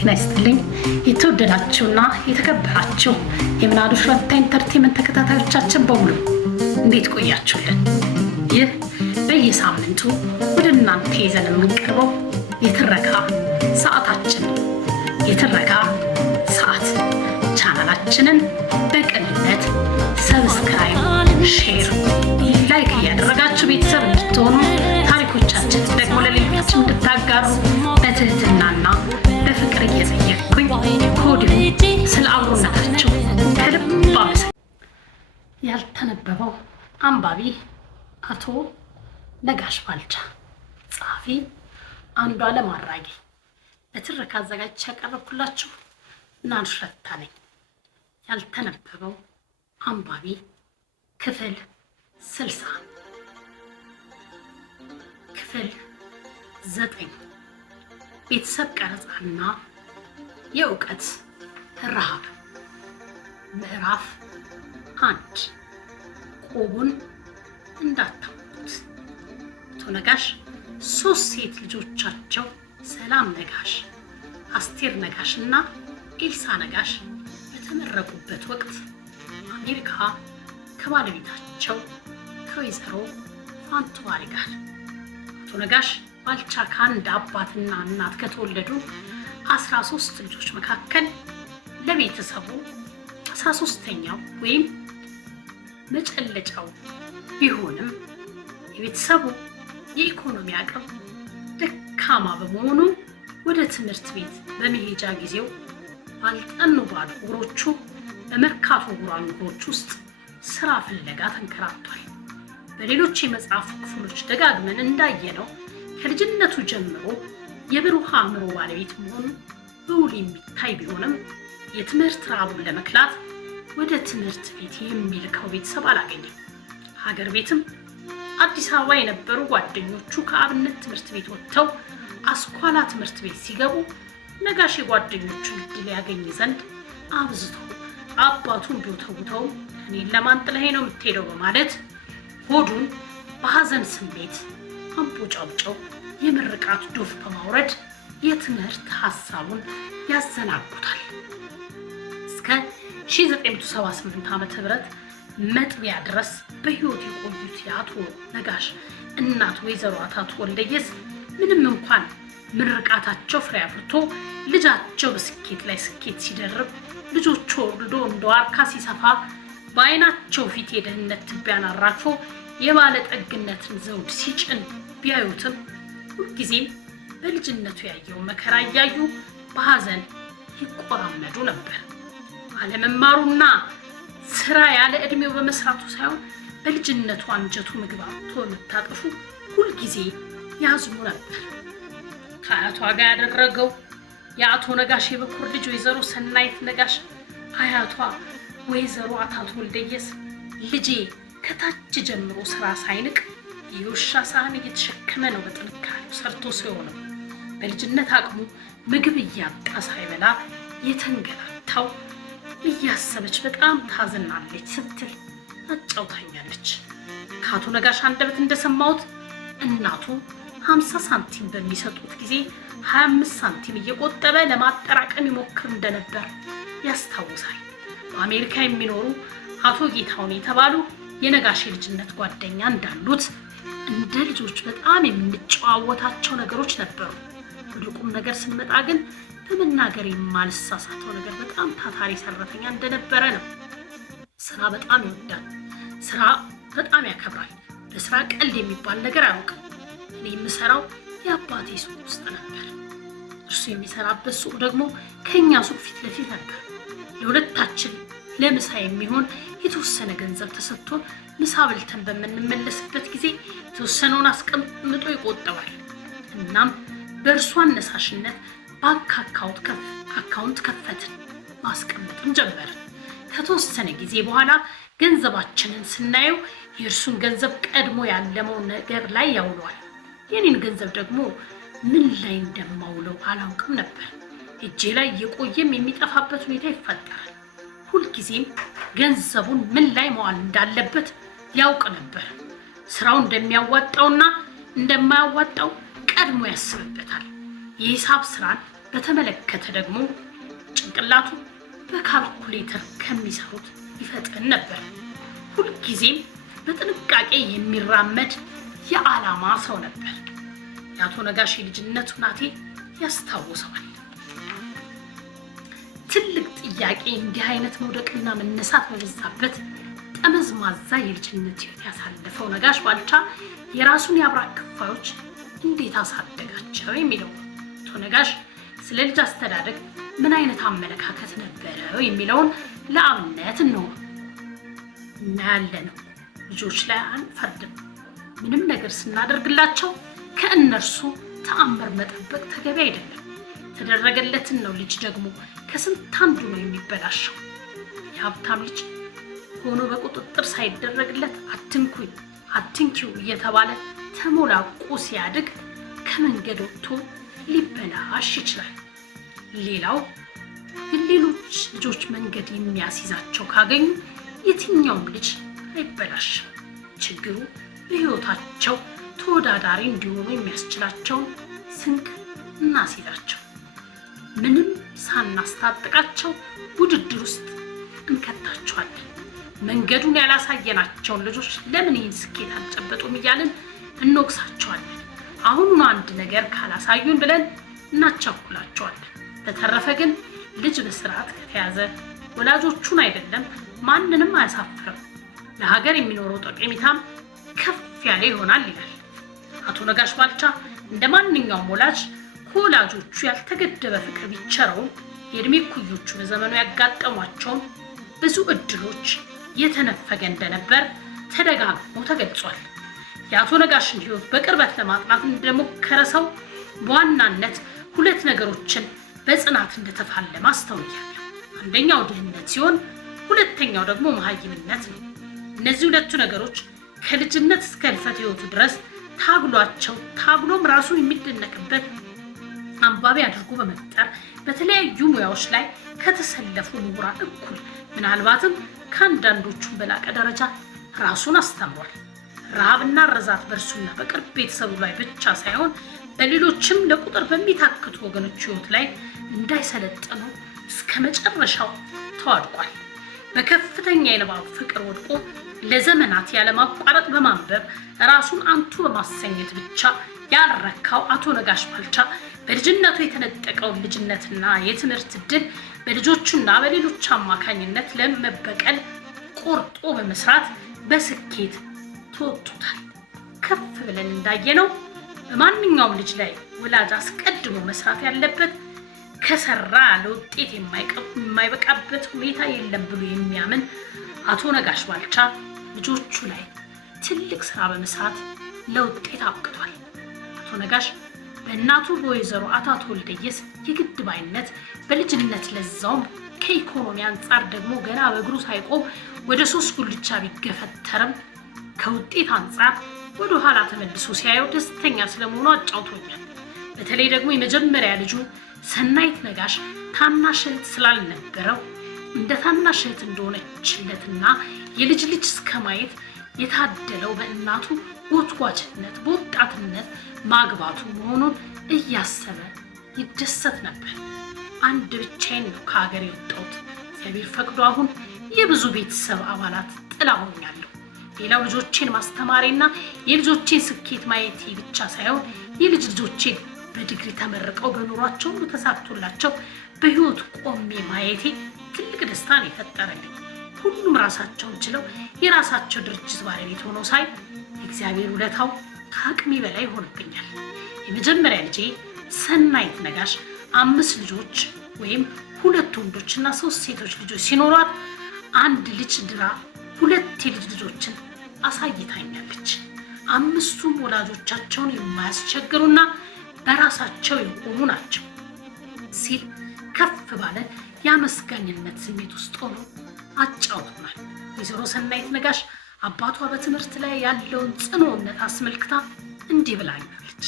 ጤና ይስጥልኝ የተወደዳችሁና የተከበራችሁ የምናሉሽ ረታ ኢንተርቴይንመንት ተከታታዮቻችን በሙሉ እንዴት ቆያችሁልን? ይህ በየሳምንቱ ወደ እናንተ ይዘን የምንቀርበው የትረካ ሰዓታችን የትረካ ሰዓት ቻናላችንን በቅንነት ሰብስክራይብ፣ ሼር፣ ላይክ እያደረጋችሁ ቤተሰብ እንድትሆኑ ታሪኮቻችን ደግሞ ለሌሎች እንድታጋሩ በትህትናና በፍቅር እየጠየቅኩኝ ከወዲሁ ስለ አብሮነታችሁ ከልብ አመሰግናለሁ። ያልተነበበው አንባቢ አቶ ነጋሽ ባልቻ፣ ጸሐፊ አንዱዓለም አራጌ። ለትረካ አዘጋጅቼ ያቀረብኩላችሁ ምናሉሽ ረታ ነኝ። ያልተነበበው አንባቢ ክፍል 60 ክፍል 9 ቤተሰብ ቀረጻና የእውቀት ረሃብ። ምዕራፍ 1 ቆቡን እንዳታውቁት። አቶ ነጋሽ 3 ሴት ልጆቻቸው ሰላም ነጋሽ፣ አስቴር ነጋሽ እና ኤልሳ ነጋሽ በተመረቁበት ወቅት አሜሪካ ከባለቤታቸው ከወይዘሮ ፋንቱ ባሪ ጋር አቶ ነጋሽ ባልቻ ከአንድ አባትና እናት ከተወለዱ 13 ልጆች መካከል ለቤተሰቡ 13ኛው ወይም መጨለጫው ቢሆንም የቤተሰቡ የኢኮኖሚ አቅም ደካማ በመሆኑ ወደ ትምህርት ቤት በመሄጃ ጊዜው ባልጠኑ ባዶ እግሮቹ በመርካቶ ጉራንጉሮች ውስጥ ስራ ፍለጋ ተንከራቷል። በሌሎች የመጽሐፍ ክፍሎች ደጋግመን እንዳየነው ከልጅነቱ ጀምሮ የብሩህ አእምሮ ባለቤት መሆኑ በውል የሚታይ ቢሆንም የትምህርት ረሃቡን ለመክላት ወደ ትምህርት ቤት የሚልከው ቤተሰብ አላገኘም። ሀገር ቤትም አዲስ አበባ የነበሩ ጓደኞቹ ከአብነት ትምህርት ቤት ወጥተው አስኳላ ትምህርት ቤት ሲገቡ ነጋሽ የጓደኞቹን ዕድል ያገኝ ዘንድ አብዝቶ አባቱን ቢወተውተው እኔን ለማን ጥለኸኝ ነው የምትሄደው በማለት ሆዱን በሐዘን ስሜት አንቦጫውጨው የምርቃት ዶፍ በማውረድ የትምህርት ሐሳቡን ያዘናጉታል። እስከ 1978 ዓ.ም መጥቢያ ድረስ በሕይወት የቆዩት የአቶ ነጋሽ እናት ወይዘሮ አታቱ ወልደየስ ምንም እንኳን ምርቃታቸው ፍሬ አፍርቶ ልጃቸው በስኬት ላይ ስኬት ሲደርብ ልጆቹ ወልዶ እንደ ዋርካ ሲሰፋ በዓይናቸው ፊት የድህነት ትቢያን አራግፎ የባለጠግነትን ዘውድ ሲጭን ቢያዩትም ሁልጊዜም በልጅነቱ ያየውን መከራ እያዩ በሐዘን ይቆራመዱ ነበር። አለመማሩና ስራ ያለ ዕድሜው በመስራቱ ሳይሆን በልጅነቱ አንጀቱ ምግብ አጥቶ መታጠፉ ሁልጊዜ ያዝኑ ነበር። ከአያቷ ጋር ያደረገው የአቶ ነጋሽ የበኩር ልጅ ወይዘሮ ሰናይት ነጋሽ አያቷ ወይዘሮ አታቱ ወልደየስ ልጄ ከታች ጀምሮ ስራ ሳይንቅ የውሻ ሳህን እየተሸከመ ነው በጥንካሬው ሰርቶ ሲሆነው በልጅነት አቅሙ ምግብ እያጣ ሳይበላ የተንገላታው እያሰበች በጣም ታዝናለች ስትል አጫውታኛለች። ከአቶ ነጋሽ አንደበት እንደሰማሁት እናቱ 50 ሳንቲም በሚሰጡት ጊዜ 25 ሳንቲም እየቆጠበ ለማጠራቀም ይሞክር እንደነበር ያስታውሳል። በአሜሪካ የሚኖሩ አቶ ጌታውን የተባሉ የነጋሽ ልጅነት ጓደኛ እንዳሉት እንደ ልጆች በጣም የምንጨዋወታቸው ነገሮች ነበሩ። ወደ ቁም ነገር ስንመጣ ግን በመናገር የማልሳሳተው ነገር በጣም ታታሪ ሰራተኛ እንደነበረ ነው። ስራ በጣም ይወዳል። ስራ በጣም ያከብራል። በስራ ቀልድ የሚባል ነገር አያውቅም። እኔ የምሰራው የአባቴ ሱቅ ውስጥ ነበር። እርሱ የሚሰራበት ሱቅ ደግሞ ከኛ ሱቅ ፊት ለፊት ነበር። ለሁለታችን ለምሳ የሚሆን የተወሰነ ገንዘብ ተሰጥቶን ምሳ በልተን በምንመለስበት ጊዜ የተወሰነውን አስቀምጦ ይቆጥባል። እናም በእርሱ አነሳሽነት ባንክ አካውንት ከፈትን፣ ማስቀመጥም ጀመርን። ከተወሰነ ጊዜ በኋላ ገንዘባችንን ስናየው የእርሱን ገንዘብ ቀድሞ ያለመው ነገር ላይ ያውለዋል። የኔን ገንዘብ ደግሞ ምን ላይ እንደማውለው አላውቅም ነበር። እጄ ላይ የቆየም የሚጠፋበት ሁኔታ ይፈጠራል። ሁልጊዜም ገንዘቡን ምን ላይ መዋል እንዳለበት ያውቅ ነበር። ስራው እንደሚያዋጣውና እንደማያዋጣው ቀድሞ ያስብበታል። የሂሳብ ስራን በተመለከተ ደግሞ ጭንቅላቱ በካልኩሌተር ከሚሰሩት ይፈጥን ነበር። ሁልጊዜም በጥንቃቄ የሚራመድ የዓላማ ሰው ነበር። የአቶ ነጋሽ የልጅነት ሁናቴ ያስታውሰዋል። ትልቅ ጥያቄ እንዲህ አይነት መውደቅና መነሳት በበዛበት ጠመዝማዛ የልጅነት ሕይወት ያሳለፈው ነጋሽ ባልቻ የራሱን የአብራክ ክፋዮች እንዴት አሳደጋቸው የሚለው አቶ ነጋሽ ስለ ልጅ አስተዳደግ ምን አይነት አመለካከት ነበረው የሚለውን ለአብነት ነው እናያለን። ልጆች ላይ አንፈርድም። ምንም ነገር ስናደርግላቸው ከእነርሱ ተአምር መጠበቅ ተገቢ አይደለም። የተደረገለትን ነው ልጅ ደግሞ ከስንት አንዱ ነው የሚበላሸው። የሀብታም ልጅ ሆኖ በቁጥጥር ሳይደረግለት አትንኩኝ አትንኪው እየተባለ ተሞላቁ ሲያድግ ከመንገድ ወጥቶ ሊበላሽ ይችላል። ሌላው ግን ሌሎች ልጆች መንገድ የሚያስይዛቸው ካገኙ የትኛውም ልጅ አይበላሽም። ችግሩ በሕይወታቸው ተወዳዳሪ እንዲሆኑ የሚያስችላቸውን ስንቅ እናስይዛቸው። ምንም ሳናስታጥቃቸው ውድድር ውስጥ እንከታቸዋለን። መንገዱን ያላሳየናቸውን ልጆች ለምን ይህን ስኬት አልጨበጡም እያልን እንወቅሳቸዋለን። አሁኑን አንድ ነገር ካላሳዩን ብለን እናቻኩላቸዋለን። በተረፈ ግን ልጅ በስርዓት ከተያዘ ወላጆቹን አይደለም ማንንም አያሳፍርም። ለሀገር የሚኖረው ጠቀሜታም ከፍ ያለ ይሆናል ይላል አቶ ነጋሽ ባልቻ። እንደ ማንኛውም ወላጅ ከወላጆቹ ያልተገደበ ፍቅር ቢቸረውም የእድሜ እኩዮቹ በዘመኑ ያጋጠሟቸውን ብዙ እድሎች የተነፈገ እንደነበር ተደጋግሞ ተገልጿል። የአቶ ነጋሽን ሕይወት በቅርበት ለማጥናት እንደሞከረ ሰው በዋናነት ሁለት ነገሮችን በጽናት እንደተፋለመ አስተውያለሁ። አንደኛው ድህነት ሲሆን ሁለተኛው ደግሞ መሀይምነት ነው። እነዚህ ሁለቱ ነገሮች ከልጅነት እስከ ሕልፈተ ሕይወቱ ድረስ ታግሎም ራሱን የሚደነቅበት አንባቢ አድርጎ በመፍጠር በተለያዩ ሙያዎች ላይ ከተሰለፉ ምሁራን እኩል ምናልባትም ከአንዳንዶቹም በላቀ ደረጃ ራሱን አስተምሯል። ረሃብና ረዛት በእርሱና በቅርብ ቤተሰቡ ላይ ብቻ ሳይሆን በሌሎችም ለቁጥር በሚታክቱ ወገኖች ሕይወት ላይ እንዳይሰለጥኑ እስከ መጨረሻው ተዋድቋል። በከፍተኛ የንባብ ፍቅር ወድቆ ለዘመናት ያለማቋረጥ በማንበብ ራሱን አንቱ በማሰኘት ብቻ ያልረካው አቶ ነጋሽ ባልቻ በልጅነቱ የተነጠቀውን ልጅነትና የትምህርት ዕድል በልጆቹና በሌሎች አማካኝነት ለመበቀል ቆርጦ በመስራት በስኬት ተወጥቶታል። ከፍ ብለን እንዳየነው በማንኛውም ልጅ ላይ ወላጅ አስቀድሞ መስራት ያለበት ከሰራ ለውጤት የማይበቃበት ሁኔታ የለም ብሎ የሚያምን አቶ ነጋሽ ባልቻ ልጆቹ ላይ ትልቅ ስራ በመስራት ለውጤት አብቅቷል። አቶ ነጋሽ በእናቱ በወይዘሮ አታቶ ወልደየስ የግድ ባይነት በልጅነት ለዛውም ከኢኮኖሚ አንጻር ደግሞ ገና በእግሩ ሳይቆም ወደ 3 ጉልቻ ቢገፈተርም ከውጤት አንጻር ወደ ኋላ ተመልሶ ሲያየው ደስተኛ ስለመሆኑ አጫውቶኛል። በተለይ ደግሞ የመጀመሪያ ልጁ ሰናይት ነጋሽ ታናሽ እህት ስላልነበረው እንደ ታናሽ እህት እንደሆነችለትና የልጅ ልጅ እስከ ማየት የታደለው በእናቱ ጎትጓችነት በወጣትነት ማግባቱ መሆኑን እያሰበ ይደሰት ነበር። አንድ ብቻዬን ነው ከሀገር የወጣሁት። እግዚአብሔር ፈቅዶ አሁን የብዙ ቤተሰብ አባላት ጥላ ሆኛለሁ። ሌላው ልጆቼን ማስተማሬና የልጆቼን ስኬት ማየቴ ብቻ ሳይሆን የልጅ ልጆቼን በዲግሪ ተመርቀው በኑሯቸው ሁሉ ተሳክቶላቸው በሕይወት ቆሜ ማየቴ ትልቅ ደስታን የፈጠረልኝ። ሁሉም ራሳቸውን ችለው የራሳቸው ድርጅት ባለቤት ሆነው ሳይ እግዚአብሔር ውለታው ከአቅሜ በላይ ይሆንብኛል። የመጀመሪያ ልጄ ሰናይት ነጋሽ 5 ልጆች ወይም 2 ወንዶችና 3 ሴቶች ልጆች ሲኖሯት አንድ ልጅ ድራ 2 የልጅ ልጆችን አሳይታኛለች። 5ቱም ወላጆቻቸውን የማያስቸግሩና በራሳቸው የቆሙ ናቸው ሲል ከፍ ባለ የአመስጋኝነት ስሜት ውስጥ ሆኖ አጫውቶናል። ወይዘሮ ሰናይት ነጋሽ አባቷ በትምህርት ላይ ያለውን ጽኑነት አስመልክታ እንዲህ ብላኛለች።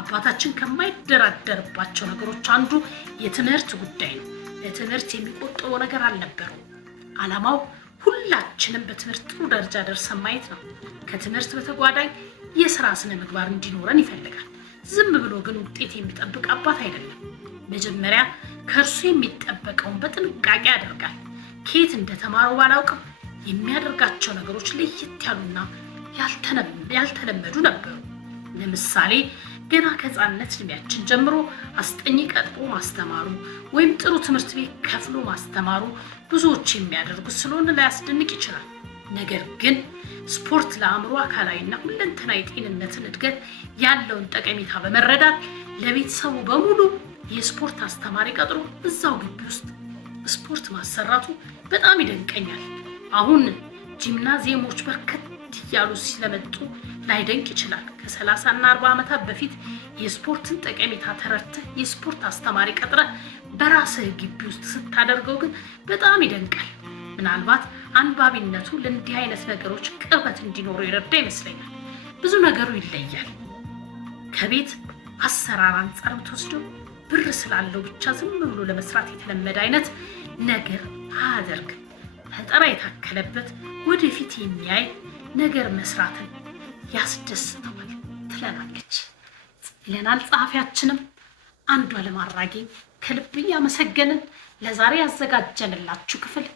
አባታችን ከማይደራደርባቸው ነገሮች አንዱ የትምህርት ጉዳይ ነው። ለትምህርት የሚቆጥበው ነገር አልነበረውም። ዓላማው ሁላችንም በትምህርት ጥሩ ደረጃ ደርሰን ማየት ነው። ከትምህርት በተጓዳኝ የሥራ ስነ ምግባር እንዲኖረን ይፈልጋል። ዝም ብሎ ግን ውጤት የሚጠብቅ አባት አይደለም። መጀመሪያ ከእርሱ የሚጠበቀውን በጥንቃቄ ያደርጋል። ከየት እንደተማረው ባላውቅም የሚያደርጋቸው ነገሮች ለየት ያሉና ያልተለመዱ ነበሩ። ለምሳሌ ገና ከሕፃንነት ዕድሜያችን ጀምሮ አስጠኝ ቀጥሮ ማስተማሩ ወይም ጥሩ ትምህርት ቤት ከፍሎ ማስተማሩ ብዙዎች የሚያደርጉት ስለሆነ ላያስደንቅ ይችላል። ነገር ግን ስፖርት ለአእምሮ አካላዊና ሁለንተናዊ ጤንነትን እድገት ያለውን ጠቀሜታ በመረዳት ለቤተሰቡ በሙሉ የስፖርት አስተማሪ ቀጥሮ እዛው ግቢ ውስጥ ስፖርት ማሰራቱ በጣም ይደንቀኛል። አሁን ጂምናዚየሞች በርከት እያሉ ስለመጡ ላይደንቅ ይችላል። ከ30 እና 40 ዓመታት በፊት የስፖርትን ጠቀሜታ ተረድተህ የስፖርት አስተማሪ ቀጥረህ በራስህ ግቢ ውስጥ ስታደርገው ግን በጣም ይደንቃል። ምናልባት አንባቢነቱ ለእንዲህ አይነት ነገሮች ቅርበት እንዲኖሩ ይረዳ ይመስለኛል። ብዙ ነገሩ ይለያል። ከቤት አሰራር አንጻር ብትወስደው ብር ስላለው ብቻ ዝም ብሎ ለመስራት የተለመደ አይነት ነገር አያደርግም። ፈጠራ የታከለበት ወደፊት የሚያይ ነገር መስራትን ያስደስተዋል ትለናለች ይለናል ጸሐፊያችንም አንዷለም አራጌ። ከልብ እያመሰገንን ለዛሬ ያዘጋጀንላችሁ ክፍል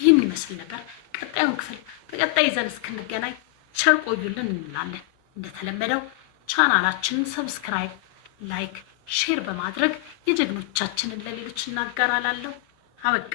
ይህን ይመስል ነበር። ቀጣዩን ክፍል በቀጣይ ይዘን እስክንገናኝ ቸር ቆዩልን እንላለን። እንደተለመደው ቻናላችንን ሰብስክራይብ፣ ላይክ፣ ሼር በማድረግ የጀግኖቻችንን ለሌሎች እናጋራላለሁ። አበቃ።